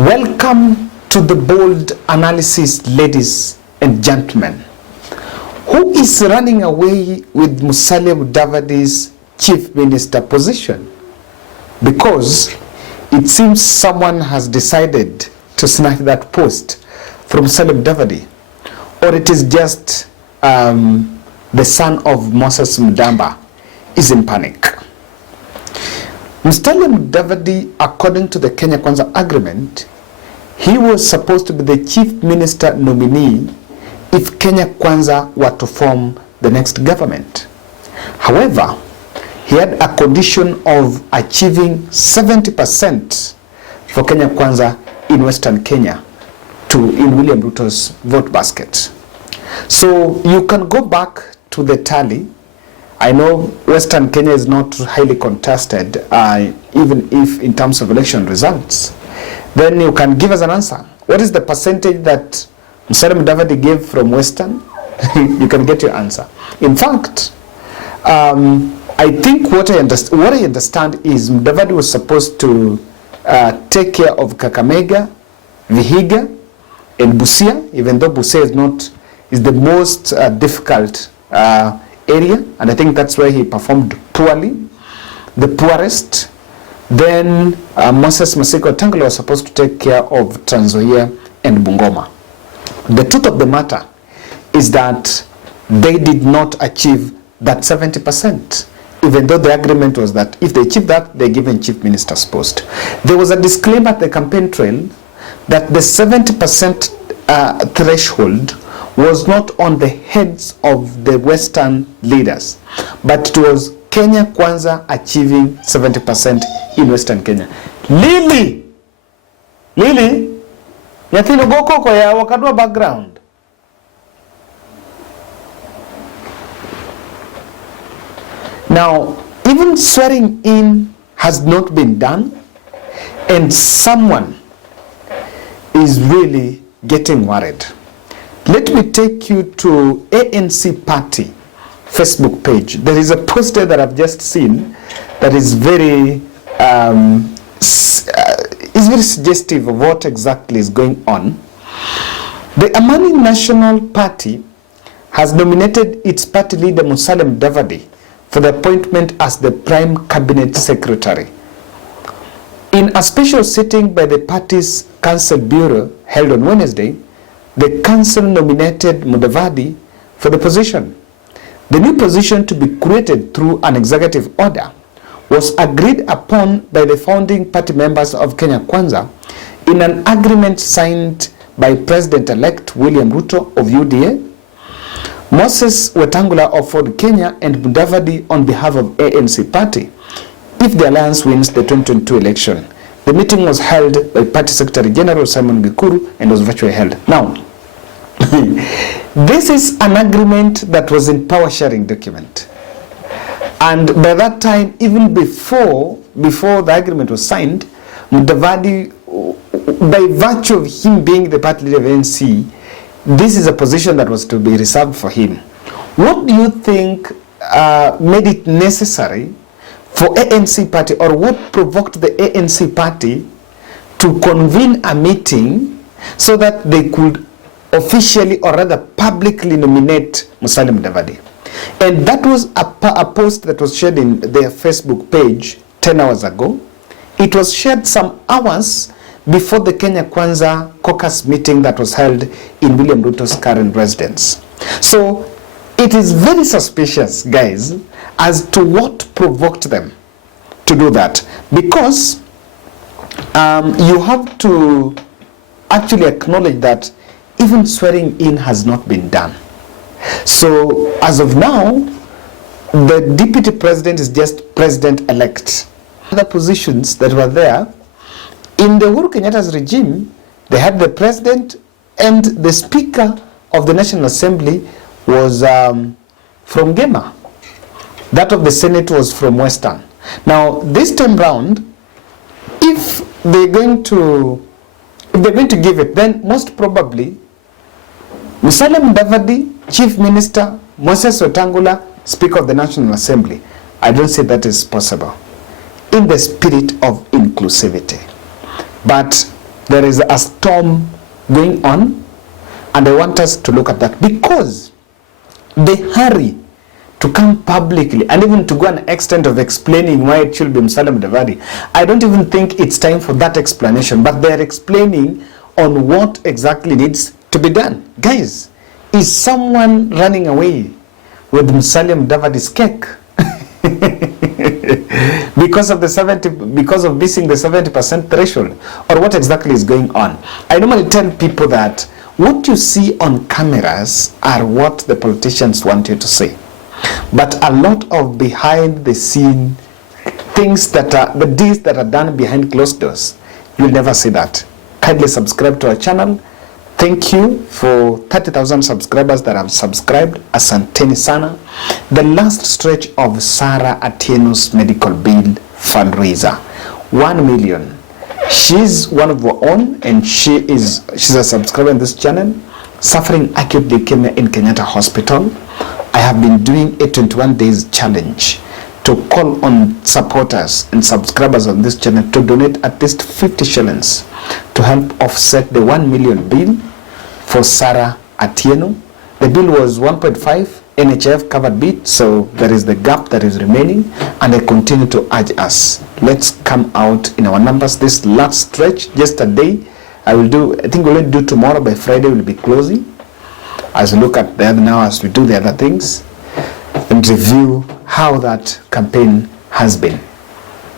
Welcome to the bold analysis, ladies and gentlemen. Who is running away with Musalia Mudavadi's chief minister position? Because it seems someone has decided to snatch that post from Musalia Mudavadi, or it is just the son of Moses Mudamba is in panic. Musalia Mudavadi, according to the Kenya Kwanza agreement, he was supposed to be the chief minister nominee if Kenya Kwanza were to form the next government. However, he had a condition of achieving 70% for Kenya Kwanza in Western Kenya in William Ruto's vote basket. So you can go back to the tally. I know Western Kenya is not highly contested, even if in terms of election results. Then you can give us an answer. What is the percentage that Musalia Mudavadi gave from Western? You can get your answer. In fact, I think what I understand is Mudavadi was supposed to take care of Kakamega, Vihiga, and Busia, even though Busia is the most difficult area, and I think that's where he performed poorly, the poorest. Then Moses Masiko Wetangula was supposed to take care of Trans Nzoia and Bungoma. The truth of the matter is that they did not achieve that 70%, even though the agreement was that if they achieve that, they're given chief minister's post. There was a disclaimer at the campaign trail that the 70% threshold was not on the heads of the Western leaders, but it was Kenya Kwanza achieving 70% in Western Kenya. Lili, yathino boko kwa ya wakadua background. Now, even swearing in has not been done, and someone is really getting worried. Let me take you to ANC party Facebook page. There is a poster that I've just seen that is very suggestive of what exactly is going on. The Amani National Party has nominated its party leader Musalia Mudavadi for the appointment as the Prime Cabinet Secretary. In a special sitting by the party's Council Bureau held on Wednesday, the council nominated Mudavadi for the position. The new position, to be created through an executive order, was agreed upon by the founding party members of Kenya Kwanza in an agreement signed by President-elect William Ruto of UDA, Moses Wetangula of Ford Kenya, and Mudavadi on behalf of ANC party, if the alliance wins the 2022 election. The meeting was held by Party Secretary General Simon Gikuru and was virtually held. Now, this is an agreement that was in power sharing document. And by that time, even before the agreement was signed, Mudavadi, by virtue of him being the party leader of ANC, this is a position that was to be reserved for him. What do you think made it necessary for ANC party, or what provoked the ANC party to convene a meeting so that they could officially, or rather publicly, nominate Musalia Mudavadi? And that was a post that was shared in their Facebook page 10 hours ago. It was shared some hours before the Kenya Kwanza caucus meeting that was held in William Ruto's current residence. So it is very suspicious, guys, as to what provoked them to do that. Because you have to actually acknowledge that even swearing in has not been done. So as of now, the deputy president is just president-elect. Other positions that were there, in the Uhuru Kenyatta's regime, they had the president, and the speaker of the National Assembly was from Gema. That of the Senate was from Western. Now, this time round, if they're going to give it, then most probably Musalia Mudavadi, Chief Minister, Moses Wetangula, Speaker of the National Assembly. I don't say that is possible in the spirit of inclusivity. But There is a storm going on, and I want us to look at that, because the hurry to come publicly and even to go an extent of explaining why it should be Musalia Mudavadi, I don't even think it's time for that explanation, but they're explaining on what exactly needs to be done. Guys, is someone running away with Musalia Mudavadi's cake? because of missing the 70% threshold, or what exactly is going on? I normally tell people that what you see on cameras are what the politicians want you to see, but a lot of behind the scene things that are the deeds that are done behind closed doors, you'll never see that. Kindly subscribe to our channel. Thank you for 30,000 subscribers that have subscribed. Asanteni sana. The last stretch of Sarah Atieno's medical bill fundraiser, 1 million. She's one of our own, and she's a subscriber in this channel, suffering acute leukemia in Kenyatta Hospital. I have been doing a 21 days challenge to call on supporters and subscribers on this channel to donate at least 50 shillings to help offset the 1 million bill for Sarah Atieno. The bill was 1.5, NHF covered bit, so there is the gap that is remaining, and I continue to urge us, let's come out in our numbers. This last stretch, just a day, I think we'll do tomorrow. By Friday we'll be closing, as we look at the other now, as we do the other things, and review how that campaign has been.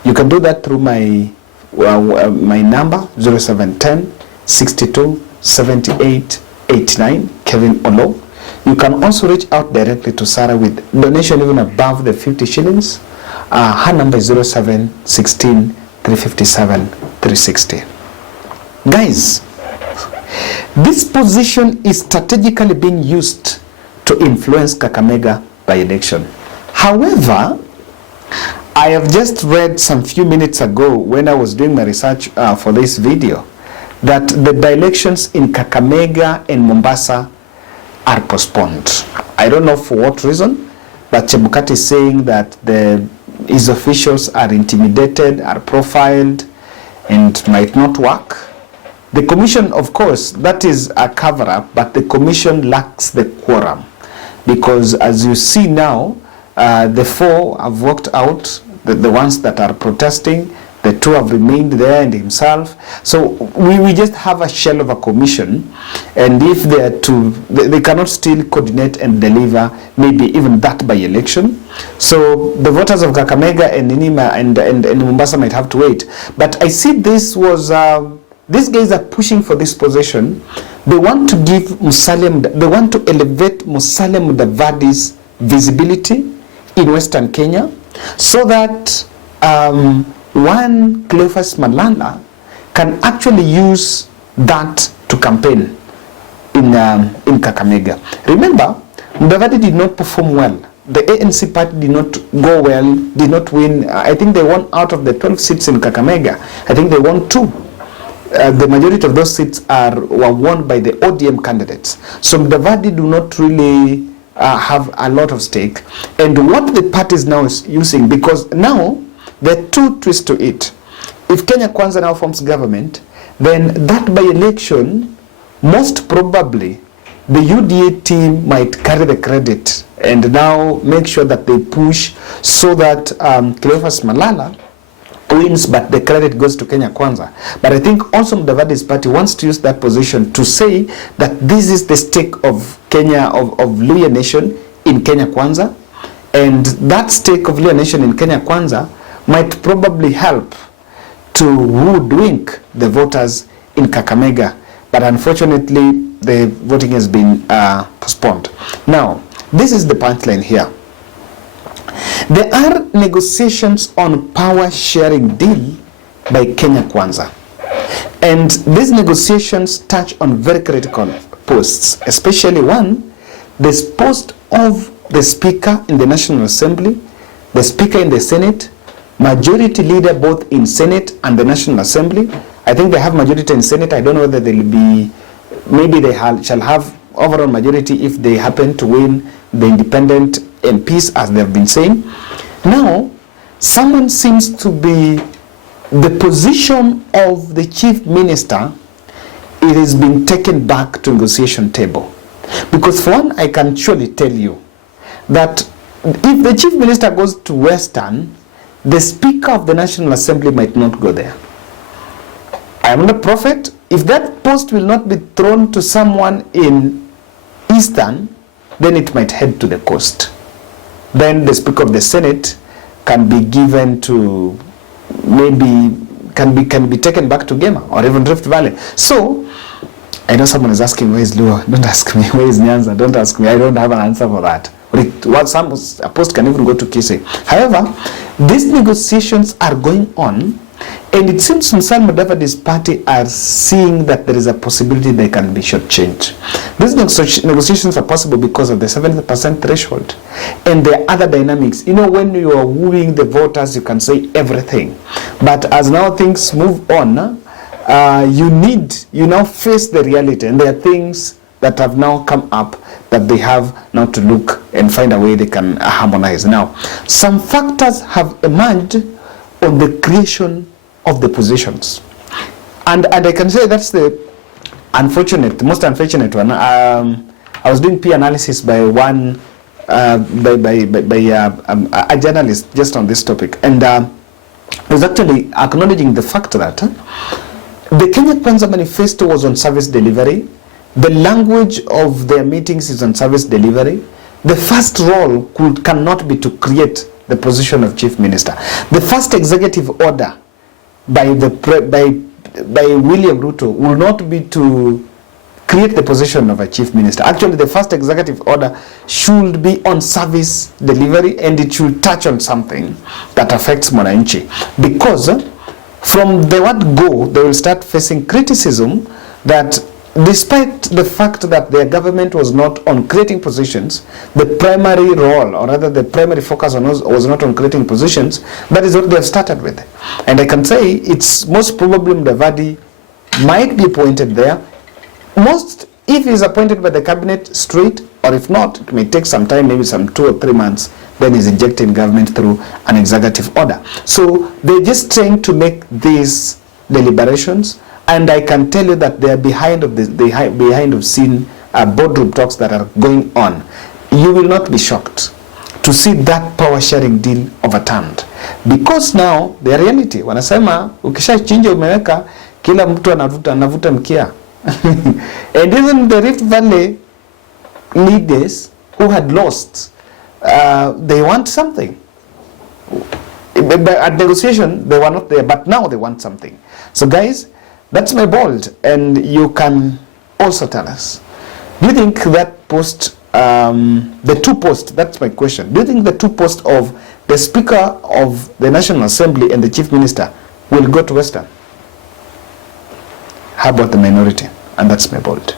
You can do that through my number 0710 62 78 89, Kevin Olo. You can also reach out directly to Sarah with donation even above the 50 shillings. Her number is 0716 357 360. Guys, this position is strategically being used to influence Kakamega by-election. However, I have just read some few minutes ago when I was doing my research for this video that the by-elections in Kakamega and Mombasa are postponed. I don't know for what reason, but Chebukati is saying that his officials are intimidated, are profiled, and might not work. The commission, of course, that is a cover-up, but the commission lacks the quorum, because as you see now, the 4 have walked out, the ones that are protesting, the 2 have remained there, and himself. So we just have a shell of a commission, and if they are they cannot still coordinate and deliver maybe even that by election. So the voters of Kakamega and Nima and Mombasa might have to wait. But I see this was these guys are pushing for this position. They want to give they want to elevate Musalia Mudavadi's visibility in Western Kenya, so that one Cleophas Malala can actually use that to campaign in Kakamega. Remember, Mudavadi did not perform well. The ANC party did not go well, did not win. I think they won out of the 12 seats in Kakamega. I think they won 2. The majority of those seats were won by the ODM candidates. So Mudavadi do not really have a lot of stake. And what the party is now is using, because now there are 2 twists to it. If Kenya Kwanza now forms government, then that by-election, most probably, the UDA team might carry the credit and now make sure that they push so that Cleophas Malala wins, but the credit goes to Kenya Kwanza. But I think also Mudavadi's party wants to use that position to say that this is the stake of Kenya, of Luhya Nation in Kenya Kwanza, and that stake of Luhya Nation in Kenya Kwanza might probably help to hoodwink the voters in Kakamega. But unfortunately, the voting has been postponed. Now, this is the punchline here. There are negotiations on power sharing deal by Kenya Kwanza. And these negotiations touch on very critical posts, especially one, this post of the Speaker in the National Assembly, the Speaker in the Senate, majority leader both in Senate and the National Assembly. I think they have majority in Senate. I don't know whether they'll be, maybe they shall have overall majority if they happen to win the independent MPs, as they've been saying. Now, someone seems to be the position of the chief minister it is being taken back to negotiation table. Because for one, I can surely tell you that if the chief minister goes to Western, the Speaker of the National Assembly might not go there. I am not a prophet. If that post will not be thrown to someone in Eastern, then it might head to the coast. Then the Speaker of the Senate can be given to, maybe can be taken back to Gema or even Rift Valley. So I know someone is asking, where is Luo? Don't ask me. Where is Nyanza? Don't ask me. I don't have an answer for that. A post can even go to Kisii. However, these negotiations are going on, and it seems Musalia Mudavadi's party are seeing that there is a possibility they can be shortchanged. These negotiations are possible because of the 70% threshold and the other dynamics. You know, when you are wooing the voters, you can say everything. But as now things move on, you now face the reality, and there are things that have now come up that they have now to look and find a way they can harmonize. Now, some factors have emerged on the creation of the positions, and I can say that's the most unfortunate one. I was doing peer analysis by one a journalist just on this topic, and was actually acknowledging the fact that the Kenya Kwanza manifesto was on service delivery. The language of their meetings is on service delivery. The first role cannot be to create the position of chief minister. The first executive order by William Ruto will not be to create the position of a chief minister. Actually, the first executive order should be on service delivery, and it should touch on something that affects Mwananchi. Because from the word go, they will start facing criticism that despite the fact that their government was not on creating positions, the primary role, or rather the primary focus was not on creating positions. That is what they have started with. And I can say it's most probably Mudavadi might be appointed there. If he's appointed by the cabinet straight, or if not, it may take some time, maybe some 2 or 3 months, then he's injected in government through an executive order. So they're just trying to make these deliberations, and I can tell you that they are behind of scene boardroom talks that are going on. You will not be shocked to see that power sharing deal overturned, because now the reality wanasema ukishachinja umeweka kila mtu anavuta mkia. And even the Rift Valley leaders who had lost, they want something. At negotiation, they were not there, but now they want something. So guys, that's my bold, and you can also tell us, do you think that post, the two posts, that's my question, do you think the two posts of the Speaker of the National Assembly and the Chief Minister will go to Western? How about the minority? And that's my bold.